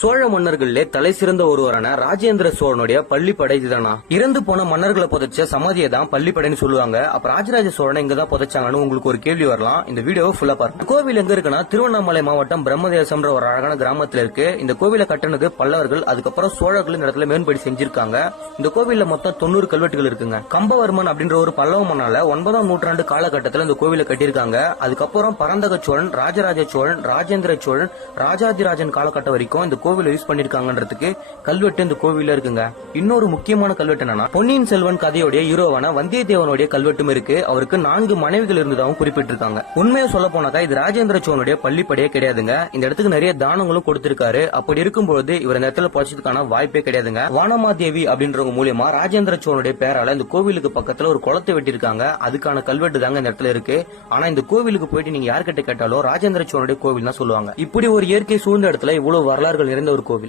சோழ மன்னர்களே தலை சிறந்த ஒருவரான ராஜேந்திர சோழனுடைய பள்ளிப்படை இதுதானா இறந்து போன மன்னர்களை புதைச்ச சமாதியை தான் பள்ளிப்படைன்னு சொல்லுவாங்க. அப்ப ராஜராஜ சோழனை இங்க தான் புதைச்சாங்கன்னு உங்களுக்கு ஒரு கேள்வி வரலாம். இந்த வீடியோவை ஃபுல்லா பாருங்க. கோவில் எங்க இருக்குன்னா திருவண்ணாமலை மாவட்டம் பிரம்மதேசம்ன்ற ஒரு அழகான கிராமத்துல இருக்கு. இந்த கோவிலை கட்டணுக்கு பல்லவர்கள் அதுக்கப்புறம் சோழர்கள் இந்த இடத்துல மேம்படி செஞ்சிருக்காங்க. இந்த கோவில்ல மொத்தம் தொண்ணூறு கல்வெட்டுகள் இருக்குங்க. கம்பவர்மன் அப்படின்ற ஒரு பல்லவ மன்னால ஒன்பதாம் நூற்றாண்டு காலகட்டத்தில் இந்த கோவிலை கட்டியிருக்காங்க. அதுக்கப்புறம் பரந்தக சோழன் ராஜராஜ சோழன் ராஜேந்திர சோழன் ராஜாதிராஜன் காலகட்டம் வரைக்கும் இந்த கோவில் யூஸ் பண்ணிருக்காங்கன்றதுக்கு கல்வெட்டு இந்த கோவில இருக்குங்க. இன்னொரு முக்கியமான கல்வெட்டு என்னன்னா பொன்னியின் செல்வன் கதையுடைய ஹீரோவான வந்தியத்தேவனுடைய கல்வெட்டும் இருக்கு. அவருக்கு நான்கு மனைவிகள் இருந்ததாகவும் குறிப்பிட்டிருக்காங்க. உண்மையை சொல்ல போனாக்கா இது ராஜேந்திர சோழனுடைய பள்ளிப்படையே கிடையாதுங்க. இந்த இடத்துக்கு நிறைய தானங்களும் கொடுத்திருக்காரு. அப்படி இருக்கும்போது இவர் இந்த இடத்துல படிச்சதுக்கான வாய்ப்பே கிடையாதுங்க. வானமாதேவி அப்படின்றவங்க மூலியமா ராஜேந்திர சோழனுடைய பேரால இந்த கோவிலுக்கு பக்கத்துல ஒரு குளத்தை வெட்டியிருக்காங்க. அதுக்கான கல்வெட்டு தாங்க இந்த இடத்துல இருக்கு. ஆனா இந்த கோவிலுக்கு போயிட்டு நீங்க யார்கிட்ட கேட்டாலும் ராஜேந்திர சோழனுடைய கோவில் தான் சொல்லுவாங்க. இப்படி ஒரு இயற்கை சூழ்ந்த இடத்துல இவ்வளவு வரலாறுகள் நிறைந்த ஒரு கோவில்.